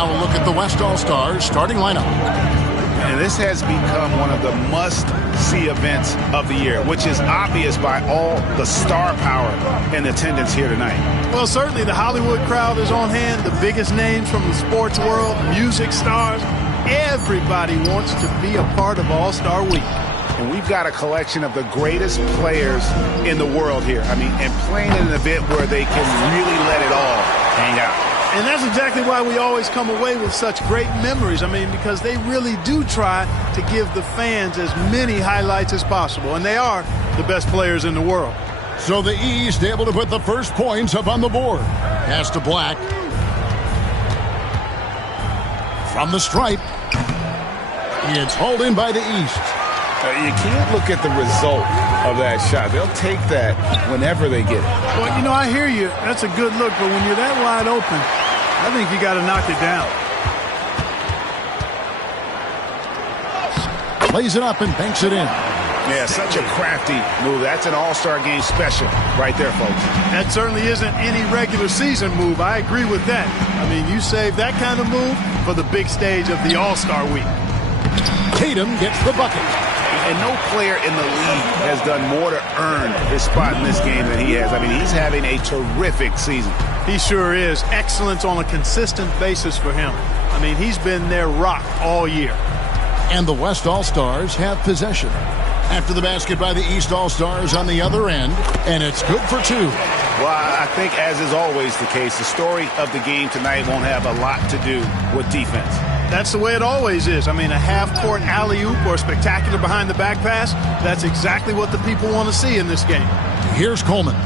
Now a look at the West All-Stars starting lineup. And this has become one of the must-see events of the year, which is obvious by all the star power in attendance here tonight. Well, certainly the Hollywood crowd is on hand, the biggest names from the sports world, music stars. Everybody wants to be a part of All-Star Week. And we've got a collection of the greatest players in the world here. I mean, and playing in an event where they can really let it all hang out. And that's exactly why we always come away with such great memories. I mean, because they really do try to give the fans as many highlights as possible. And they are the best players in the world. So the East able to put the first points up on the board. Pass to Black. From the stripe. It's hauled in by the East. You can't look at the result of that shot. They'll take that whenever they get it. Well, you know, I hear you. That's a good look. But when you're that wide open, I think you got to knock it down. Plays it up and banks it in. Yeah, such a crafty move. That's an all-star game special right there, folks. That certainly isn't any regular season move. I agree with that. I mean, you save that kind of move for the big stage of the All-Star Week. Tatum gets the bucket. And no player in the league has done more to earn his spot in this game than he has. I mean, he's having a terrific season. He sure is. Excellence on a consistent basis for him. I mean, he's been their rock all year. And the West All-Stars have possession. After the basket by the East All-Stars on the other end, and it's good for two. Well, I think, as is always the case, the story of the game tonight won't have a lot to do with defense. That's the way it always is. I mean, a half-court alley-oop or spectacular behind-the-back pass, that's exactly what the people want to see in this game. Here's Coleman.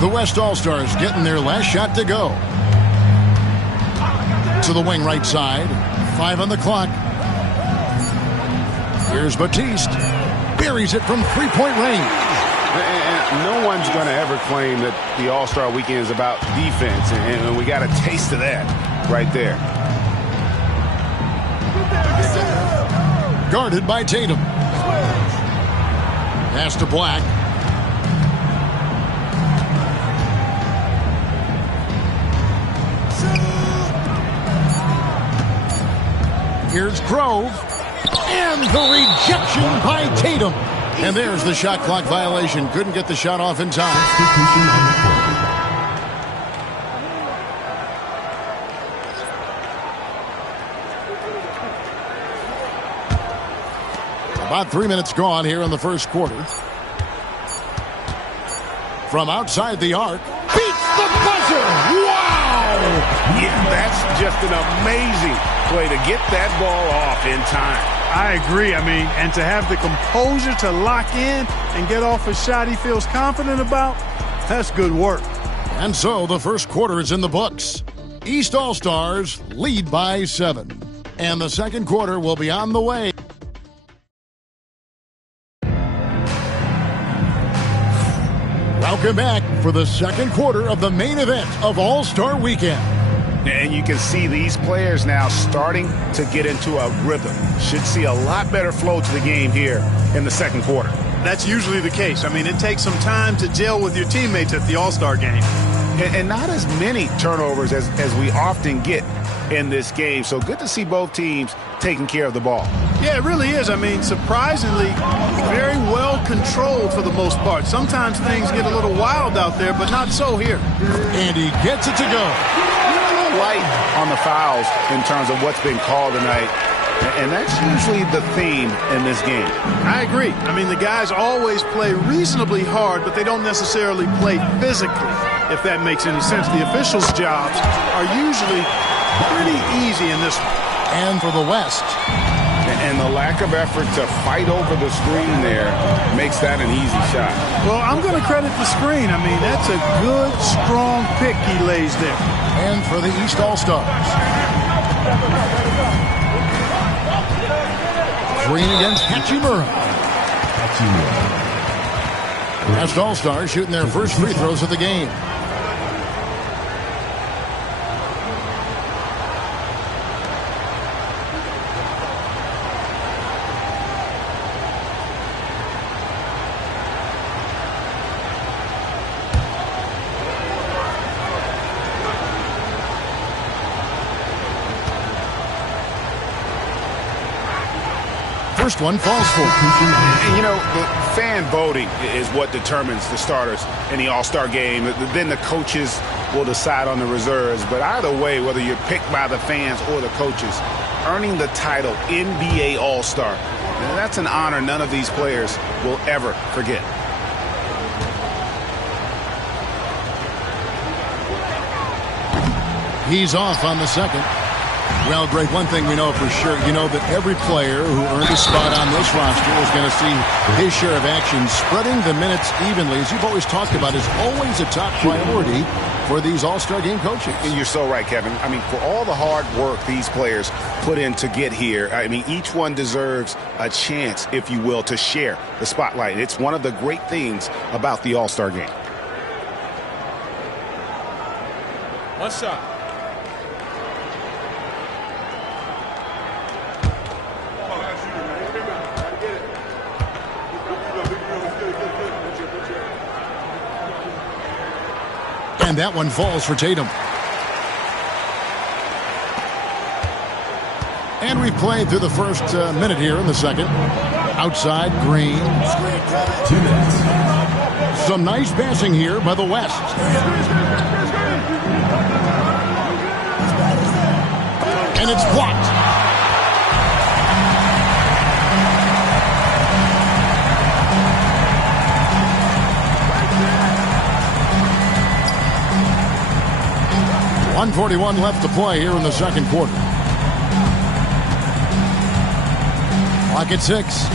The West All-Stars getting their last shot to go. To the wing right side. 5 on the clock. Here's Batiste. Buries it from three-point range. And no one's going to ever claim that the All-Star Weekend is about defense. And we got a taste of that right there. Guarded by Tatum. Pass to Black. Here's Grove. And the rejection by Tatum. And there's the shot clock violation. Couldn't get the shot off in time. About 3 minutes gone here in the first quarter. From outside the arc. Beats the buzzer! Wow! Yeah, that's just an amazing play to get that ball off in time. I agree. I mean, and to have the composure to lock in and get off a shot he feels confident about, that's good work. And so the first quarter is in the books. East All-Stars lead by 7. And the second quarter will be on the way. Welcome back for the second quarter of the main event of All-Star Weekend. And you can see these players now starting to get into a rhythm. Should see a lot better flow to the game here in the second quarter. That's usually the case. I mean, it takes some time to gel with your teammates at the All-Star game. And not as many turnovers as we often get in this game. So good to see both teams taking care of the ball. Yeah, it really is. I mean, surprisingly, very well controlled for the most part. Sometimes things get a little wild out there, but not so here. And he gets it to go. Light on the fouls in terms of what's been called tonight. And that's usually the theme in this game. I agree. I mean, the guys always play reasonably hard, but they don't necessarily play physically, if that makes any sense. The officials' jobs are usually pretty easy in this one. And for the West. And the lack of effort to fight over the screen there makes that an easy shot. Well, I'm going to credit the screen. I mean, that's a good, strong pick he lays there. And for the East All-Stars. Green against Hachimura. West All-Stars shooting their first free throws of the game. first one falls for. And, you know, the fan voting is what determines the starters in the All-Star game. Then the coaches will decide on the reserves. But either way, whether you're picked by the fans or the coaches, earning the title NBA All-Star, that's an honor none of these players will ever forget. He's off on the second. Well, Greg, one thing we know for sure, you know that every player who earned a spot on this roster is going to see his share of action. Spreading the minutes evenly, as you've always talked about, is always a top priority for these All-Star game coaches. And you're so right, Kevin. I mean, for all the hard work these players put in to get here, I mean, each one deserves a chance, if you will, to share the spotlight. It's one of the great things about the All-Star game. One shot. And that one falls for Tatum. And we've played through the first minute here in the second. Outside, Green. 2 minutes. Some nice passing here by the West. And it's blocked. .141 left to play here in the second quarter. Clock at 6.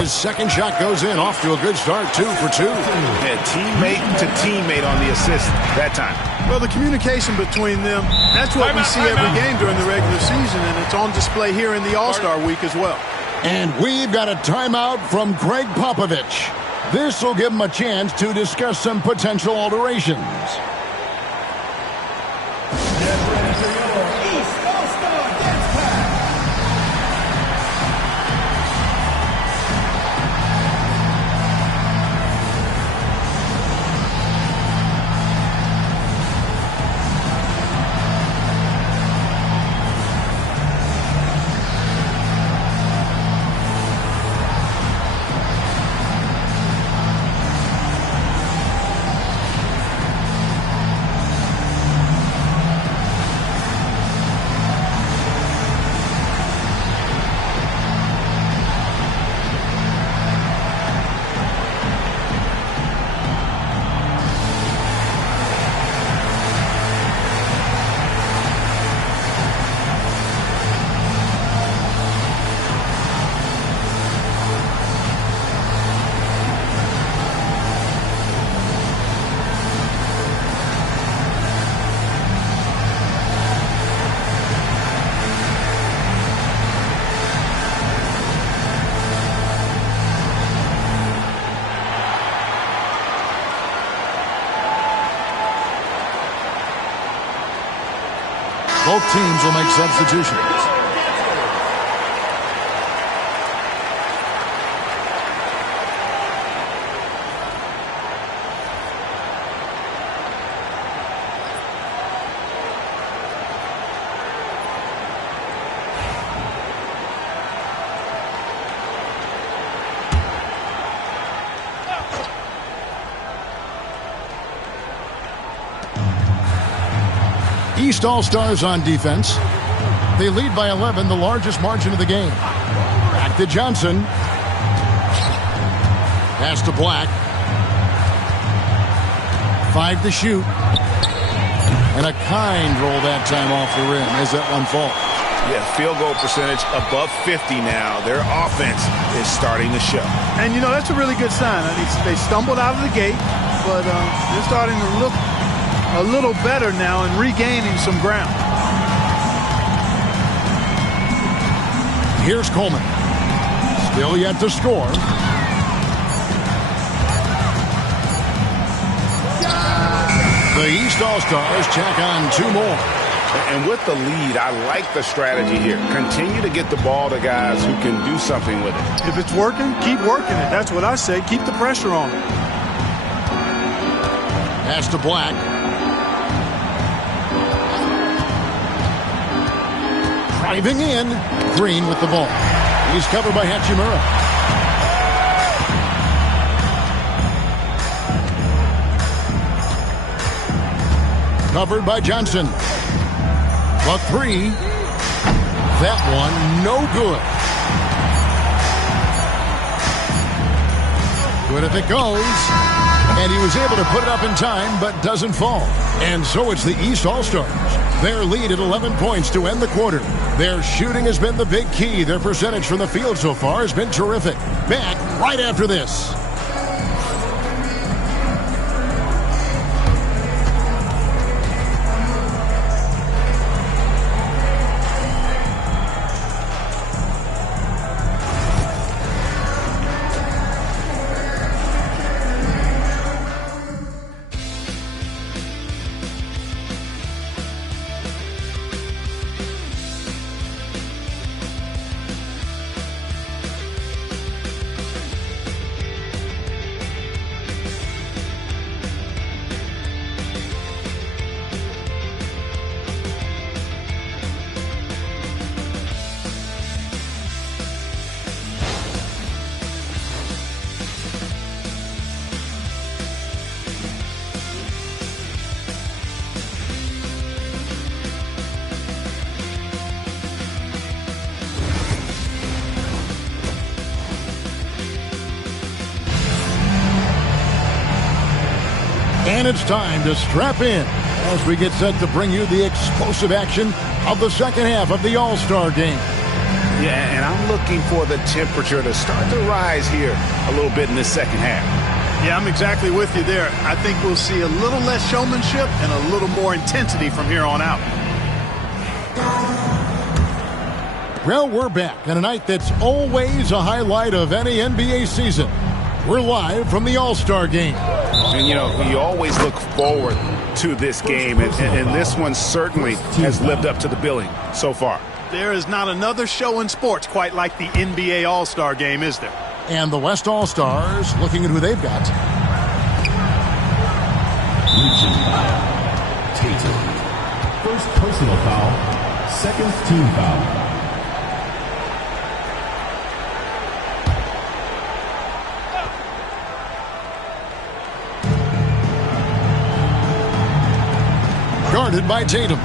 His second shot goes in, off to a good start, 2 for 2. Yeah, teammate to teammate on the assist that time. Well, the communication between them, that's what we see every game during the regular season, and it's on display here in the All-Star week as well. And we've got a timeout from Greg Popovich. This will give him a chance to discuss some potential alterations. Both teams will make substitutions. East All-Stars on defense. They lead by 11, the largest margin of the game. Back to Johnson. Pass to Black. 5 to shoot. And a kind roll that time off the rim as that one falls. Yeah, field goal percentage above 50 now. Their offense is starting to show. And, you know, that's a really good sign. I mean, they stumbled out of the gate, but they're starting to look a little better now and regaining some ground. Here's Coleman. Still yet to score. The East All-Stars tack on 2 more. And with the lead, I like the strategy here. Continue to get the ball to guys who can do something with it. If it's working, keep working it. That's what I say. Keep the pressure on it. Pass to Black. Driving in. Green with the ball. He's covered by Hachimura. Covered by Johnson. The three. That one no good. Good if it goes. And he was able to put it up in time, but doesn't fall. And so it's the East All-Stars. Their lead at 11 points to end the quarter. Their shooting has been the big key. Their percentage from the field so far has been terrific. Back right after this. And it's time to strap in as we get set to bring you the explosive action of the second half of the All-Star game. Yeah, and I'm looking for the temperature to start to rise here a little bit in this second half. Yeah, I'm exactly with you there. I think we'll see a little less showmanship and a little more intensity from here on out. Well, we're back on a night that's always a highlight of any NBA season. We're live from the All-Star game. And, you know, you always look forward to this game, and this one certainly has lived up to the billing so far. There is not another show in sports quite like the NBA All-Star game, is there? And the West All-Stars looking at who they've got. Reaching foul. Tatum. First personal foul. Second team foul. Guarded by Tatum.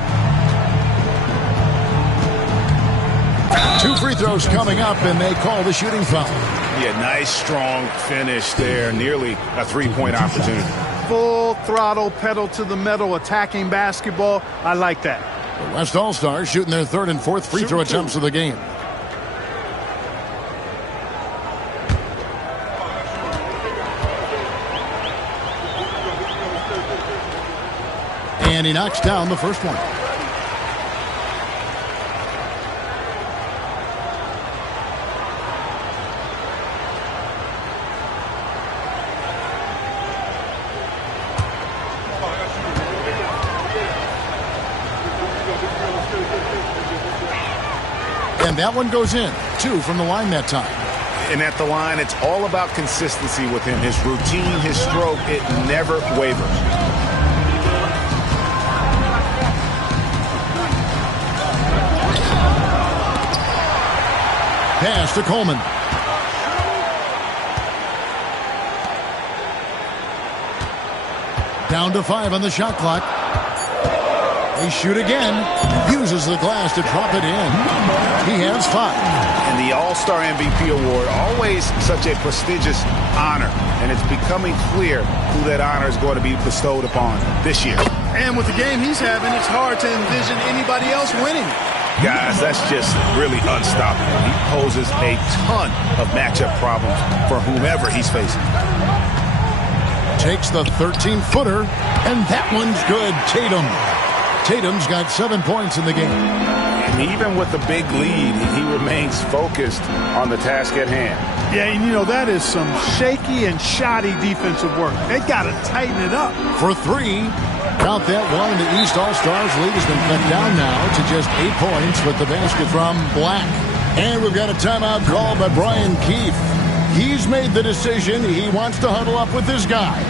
2 free throws coming up, and they call the shooting foul. Yeah, nice, strong finish there. Nearly a three-point opportunity. Full throttle, pedal to the metal, attacking basketball. I like that. The West All-Stars shooting their third and fourth free throw attempts of the game. And he knocks down the first one. And that one goes in. 2 from the line that time. And at the line, it's all about consistency with him. His routine, his stroke, it never wavers. Pass to Coleman. Down to 5 on the shot clock. They shoot again. Uses the glass to drop it in. He has 5. And the All-Star MVP award, always such a prestigious honor. And it's becoming clear who that honor is going to be bestowed upon this year. And with the game he's having, it's hard to envision anybody else winning. Guys, that's just really unstoppable. He poses a ton of matchup problems for whomever he's facing. Takes the 13-footer, and that one's good. Tatum's got 7 points in the game. And even with the big lead, he remains focused on the task at hand. Yeah, and you know, that is some shaky and shoddy defensive work. They got to tighten it up. For 3. Count that one, and the East All-Stars lead has been cut down now to just 8 points with the basket from Black. And we've got a timeout called by Brian Keefe. He's made the decision. He wants to huddle up with his guys.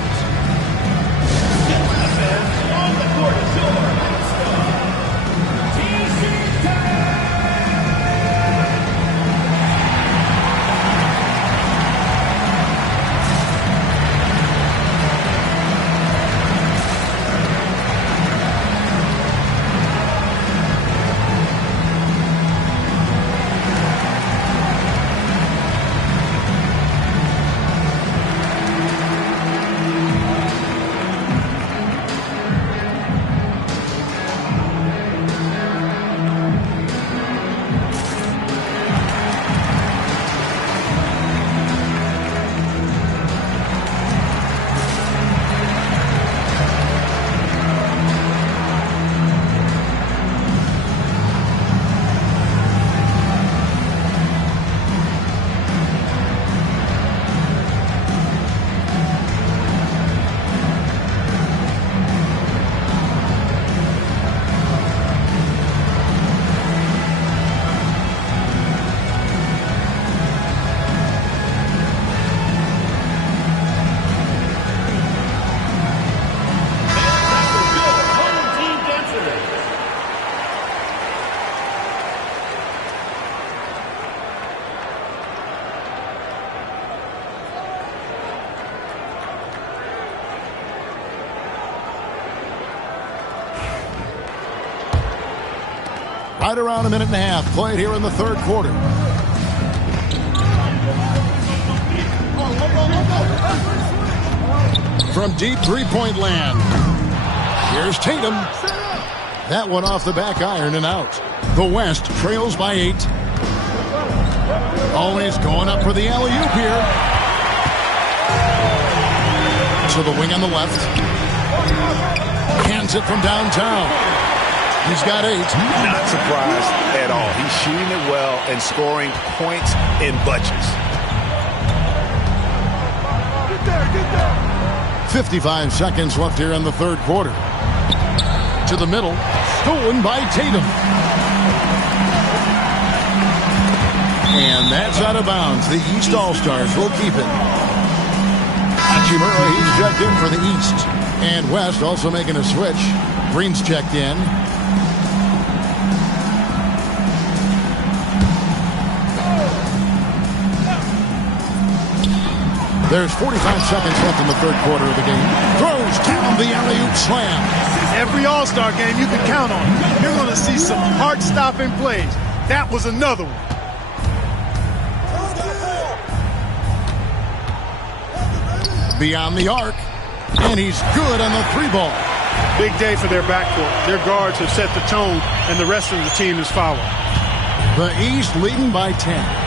Right around a minute and a half played here in the third quarter. From deep three-point land. Here's Tatum. That one off the back iron and out. The West trails by 8. Always going up for the alley-oop here. To the wing on the left. Hands it from downtown. He's got 8. Not surprised at all. He's shooting it well and scoring points in bunches. Get there. 55 seconds left here in the third quarter. To the middle. Stolen by Tatum. And that's out of bounds. The East All-Stars will keep it. Hachimura, he's checked in for the East. And West also making a switch. Green's checked in. There's 45 seconds left in the third quarter of the game. Throws down the alley-oop slam. Every All-Star game you can count on. You're going to see some heart-stopping plays. That was another one. Beyond the arc. And he's good on the 3-ball. Big day for their backcourt. Their guards have set the tone, and the rest of the team is following. The East leading by 10.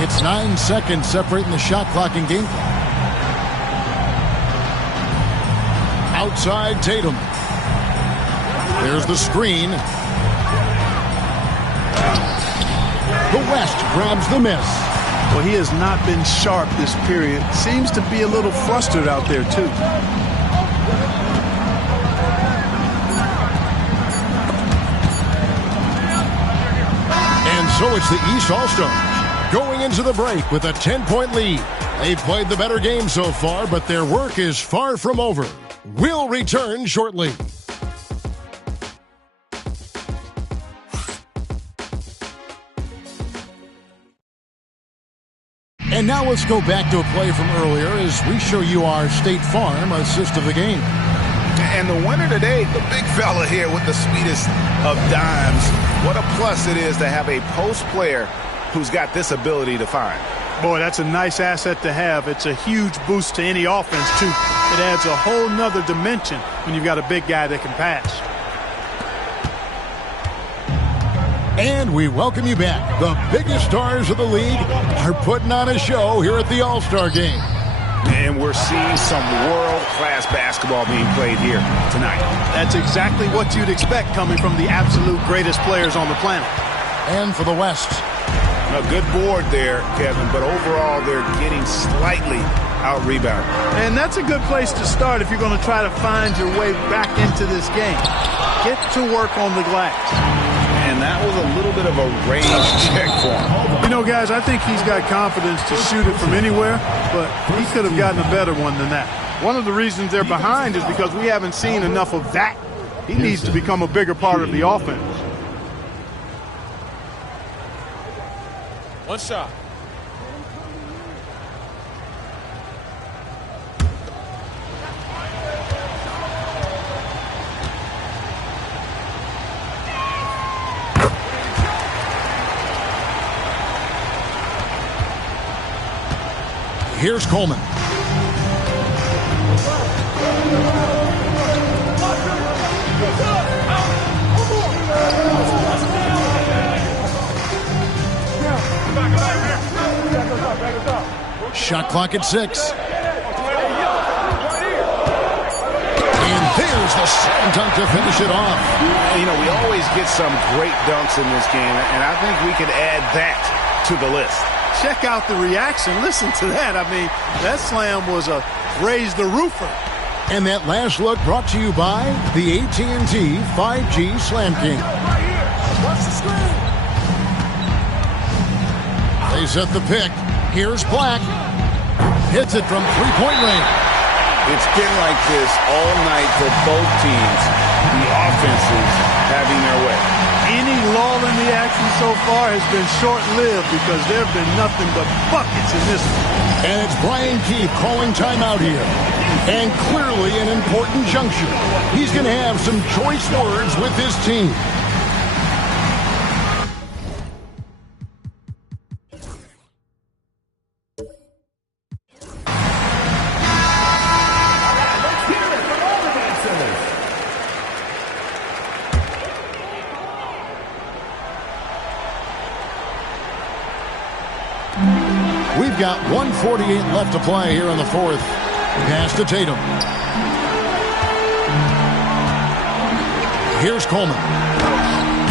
It's 9 seconds separating the shot clock and game clock. Outside Tatum. There's the screen. The West grabs the miss. Well, he has not been sharp this period. Seems to be a little flustered out there, too. And so it's the East All-Stars going into the break with a 10-point lead. They've played the better game so far, but their work is far from over. We'll return shortly. And now let's go back to a play from earlier as we show you our State Farm assist of the game. And the winner today, the big fella here with the sweetest of dimes. What a plus it is to have a post player who's got this ability to find. Boy, that's a nice asset to have. It's a huge boost to any offense, too. It adds a whole nother dimension when you've got a big guy that can pass. And we welcome you back. The biggest stars of the league are putting on a show here at the All-Star Game. And we're seeing some world-class basketball being played here tonight. That's exactly what you'd expect coming from the absolute greatest players on the planet. And for the West. A good board there, Kevin, but overall they're getting slightly out-rebounded. And that's a good place to start if you're going to try to find your way back into this game. Get to work on the glass. And that was a little bit of a range check for him. You know, guys, I think he's got confidence to shoot it from anywhere, but he could have gotten a better one than that. One of the reasons they're behind is because we haven't seen enough of that. He needs to become a bigger part of the offense. One shot. Here's Coleman. Shot clock at 6. And there's the slam dunk to finish it off. You know, we always get some great dunks in this game, and I think we could add that to the list. Check out the reaction. Listen to that. I mean, that slam was a raise the roofer. And that last look brought to you by the AT&T 5G Slam King. Right here. Watch the screen. They set the pick. Here's Black. Hits it from three-point range. It's been like this all night for both teams. The offenses having their way. Any lull in the action so far has been short-lived because there have been nothing but buckets in this one. And it's Brian Keefe calling timeout here. And clearly an important juncture. He's going to have some choice words with his team. We've got 1:48 left to play here in the fourth. Pass to Tatum. Here's Coleman.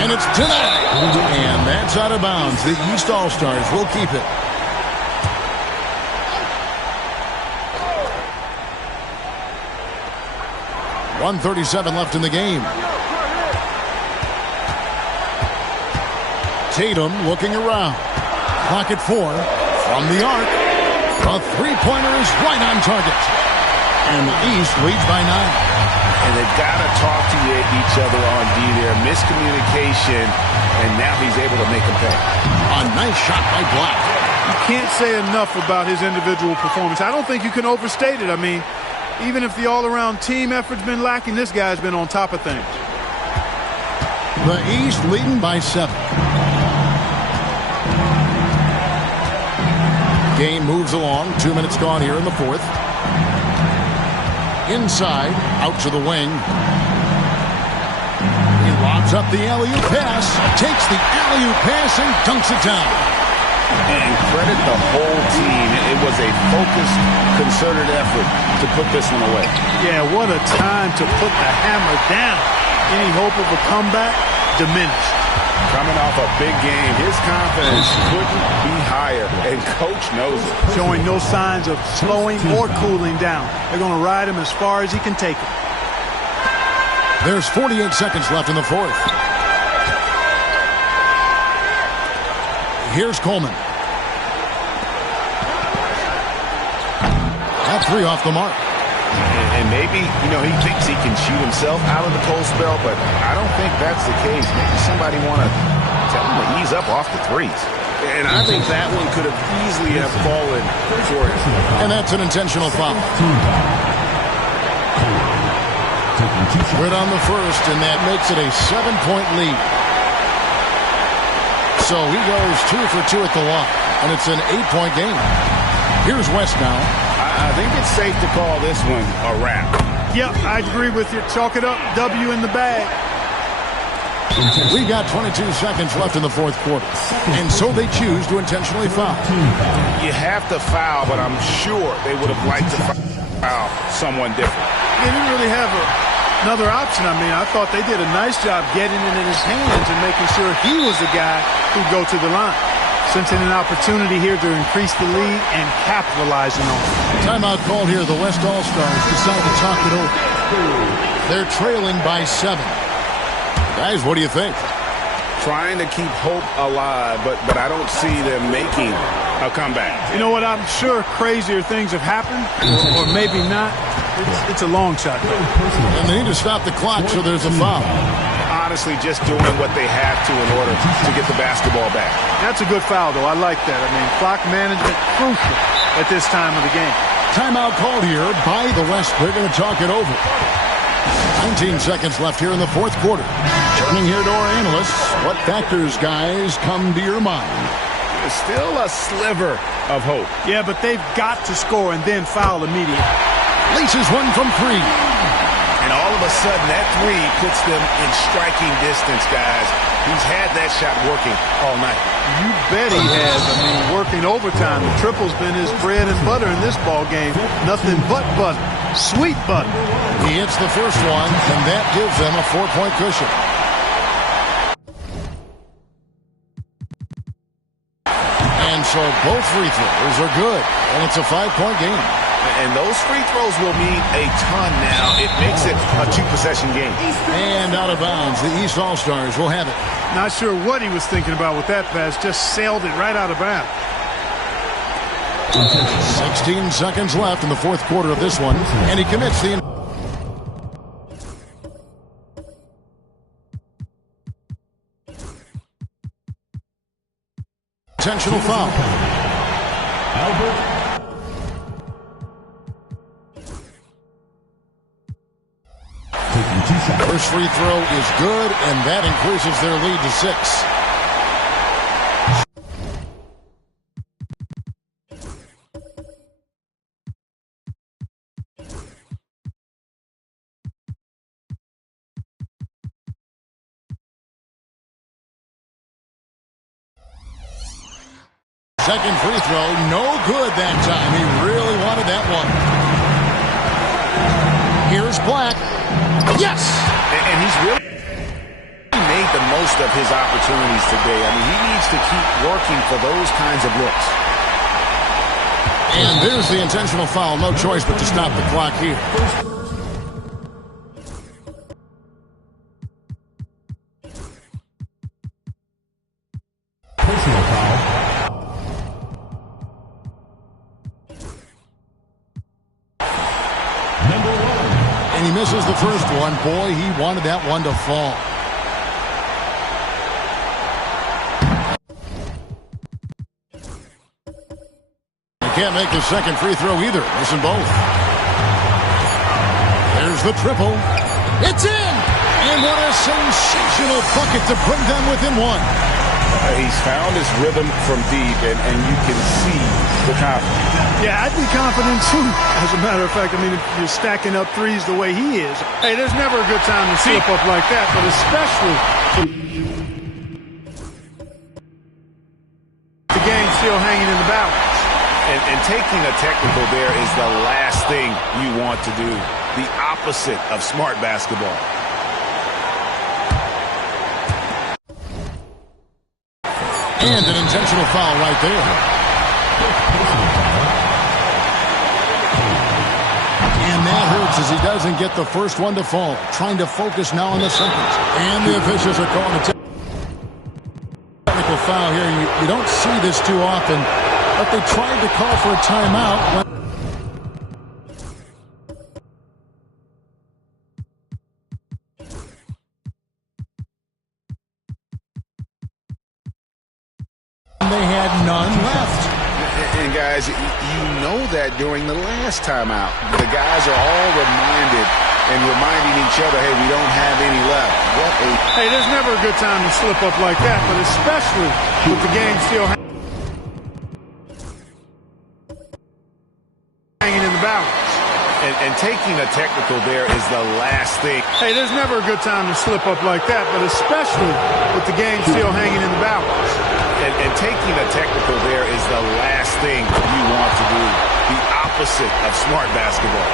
And it's denied. And that's out of bounds. The East All-Stars will keep it. .137 left in the game. Tatum looking around. Clock at 4. From the arc. A three-pointer is right on target. And the East leads by 9. And they've got to talk to each other on D there. Miscommunication, and now he's able to make them pay. A nice shot by Black. You can't say enough about his individual performance. I don't think you can overstate it. I mean, even if the all-around team effort's been lacking, this guy's been on top of things. The East leading by 7. Game moves along. 2 minutes gone here in the fourth. Inside, out to the wing. He lobs up the alley-oop pass, takes the alley-oop pass and dunks it down. And credit the whole team. It was a focused, concerted effort to put this one away. Yeah, what a time to put the hammer down. Any hope of a comeback? Diminished. Coming off a big game, his confidence couldn't be higher, and Coach knows it. Showing no signs of slowing or cooling down. They're going to ride him as far as he can take him. There's 48 seconds left in the fourth. Here's Coleman. That three off the mark. And maybe, he thinks he can shoot himself out of the cold spell, but I don't think that's the case. Maybe somebody want to tell him to ease up off the threes. And I think that one could have easily have fallen for him. And that's an intentional foul. Right on the first, and that makes it a 7-point lead. So he goes 2 for 2 at the line, and it's an 8-point game. Here's West now. I think it's safe to call this one a wrap. Yep, I agree with you. Chalk it up. W in the bag. We got 22 seconds left in the fourth quarter. And so they choose to intentionally foul. You have to foul, but I'm sure they would have liked to foul someone different. They didn't really have another option. I mean, I thought they did a nice job getting it in his hands and making sure he was the guy who'd go to the line. Sensing an opportunity here to increase the lead and capitalizing on it. Timeout called here. The West All-Stars decide to talk it over. They're trailing by 7. Guys, what do you think? Trying to keep hope alive, but I don't see them making a comeback. You know what? I'm sure crazier things have happened, or maybe not. It's a long shot, though. And they need to stop the clock, so there's a foul. Honestly, just doing what they have to in order to get the basketball back. That's a good foul, though. I like that. I mean, clock management crucial at this time of the game. Timeout called here by the West. They're going to talk it over. 19 seconds left here in the fourth quarter. Turning here to our analysts. What factors, guys, come to your mind? There's still a sliver of hope. Yeah, but they've got to score and then foul immediately. Laces one from 3. And all of a sudden, that three puts them in striking distance, guys. He's had that shot working all night. You bet he has. I mean, working overtime. The triple's been his bread and butter in this ball game. Nothing but butter. Sweet butter. He hits the first one, and that gives them a 4-point cushion. And so both free throws are good, and it's a 5-point game. And those free throws will mean a ton now. It makes it a 2-possession game. And out of bounds, the East All-Stars will have it. Not sure what he was thinking about with that pass. Just sailed it right out of bounds. 16 seconds left in the fourth quarter of this one, and he commits the... Intentional foul. Albert. Taking 2 shots. First free throw is good, and that increases their lead to 6. Second free throw, no good that time. He really wanted that one. Here's Black. Yes! And he's really made the most of his opportunities today. I mean, he needs to keep working for those kinds of looks. And there's the intentional foul. No choice but to stop the clock here. Personal foul. Number 1. And he misses the first one. Boy, he wanted that one to fall. He can't make the second free throw either. Missing both. There's the triple. It's in! And what a sensational bucket to bring them within one. He's found his rhythm from deep, and you can see the confidence. Yeah, I'd be confident too. As a matter of fact, I mean, if you're stacking up threes the way he is, hey, there's never a good time to slip up like that, but especially the game still hanging in the balance. And taking a technical there is the last thing you want to do. The opposite of smart basketball. And an intentional foul right there. And that hurts as he doesn't get the first one to fall. Trying to focus now on the second. And the officials are calling a technical foul here. You don't see this too often, but they tried to call for a timeout. They had none left. And guys, you know that during the last timeout, the guys are all reminding each other, hey, we don't have any left. Hey, there's never a good time to slip up like that, but especially with the game still hanging in the balance. And taking a technical there is the last thing. Hey, there's never a good time to slip up like that, but especially with the game still hanging in the balance. And taking a technical there is the last thing you want to do. The opposite of smart basketball.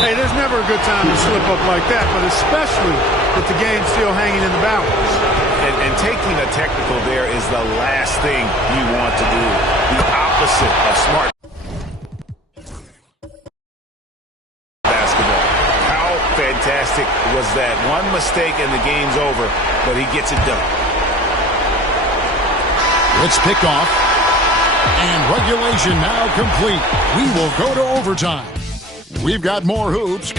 Hey, there's never a good time to slip up like that, but especially with the game still hanging in the balance. And taking a technical there is the last thing you want to do. The opposite of smart basketball. How fantastic was that? One mistake and the game's over, but he gets it done. It's picked off. And regulation now complete. We will go to overtime. We've got more hoops.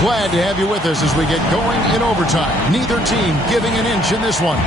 Glad to have you with us as we get going in overtime. Neither team giving an inch in this one.